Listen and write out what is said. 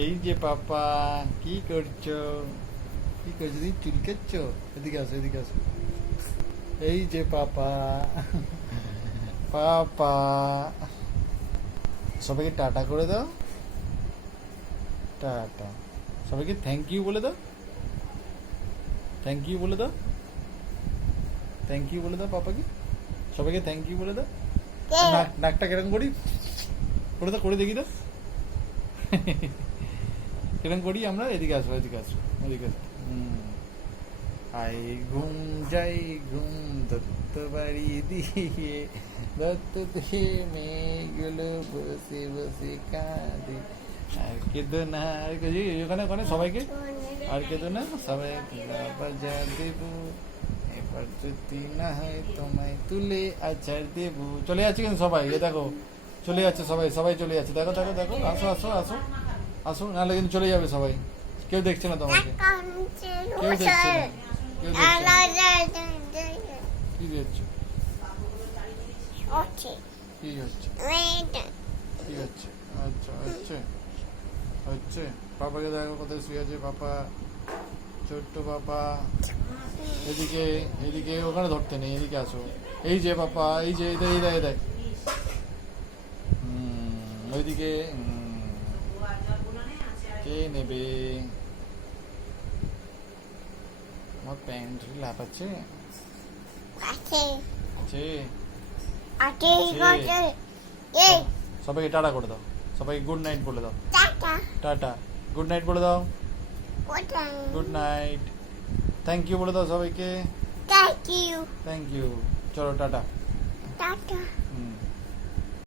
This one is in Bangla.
এই যে পাপা, কি করছো? কি করছো? তুমি চুলকাচ্ছ? এদিকে আসো, এদিকে আসো। এই যে পাপা, পাপা। সবাইকে টাটা করে দাও। টাটা। সবাইকে থ্যাংক ইউ বলে দাও। থ্যাংক ইউ বলে দাও। থ্যাংক ইউ বলে দাও পাপাকে। সবাইকে থ্যাংক ইউ বলে দাও। নাকটা কিরকম করি? করে দাও, করে দেখি দাও। কিরকম করি আমরা? এদিকে আসো, এদিকে আসো, এদিকে আসো। আই ঘুম যাই ঘুম দত্ত বাড়ি দিয়ে, দত্ত দিয়ে মেয়েগুলো বসে বসে কাঁদে। আর কেঁদো না, আর ওখানে ওখানে সবাইকে আর কেঁদো না, সবাই বাজা দেবো। এবার যদি না হয় তোমায় তুলে আচার দেবো। চলে যাচ্ছে কিন্তু সবাই, এ দেখো চলে যাচ্ছে সবাই, সবাই চলে যাচ্ছে। দেখো দেখো দেখো, আসো আসো আসো আসো, নাহলে কিন্তু চলে যাবে সবাই। কেউ দেখছে না তোমাকে, কেউ দেখছে না, কেউ দেখছে না। কি দেখছো? কি হচ্ছে? কি হচ্ছে? আচ্ছা হচ্ছে, হচ্ছে। পাপাকে দেখো কোথায় শুয়ে আছে পাপা, ছোট্ট পাপা। এদিকে, এদিকে ওখানে ধরতে নেই, এদিকে আসো। এই যে পাপা, এই যে এই দেখ, দেখ। ওইদিকে কে নেবে? আমার প্যান্ট লাফাচ্ছে। আছে, সবাইকে টাটা করে দাও, সবাইকে গুড নাইট বলে দাও। টাটা, গুড নাইট বলে দাও। Good night. থ্যাংক ইউ বলে দাও সবাইকে। Thank you. চলো টাটা।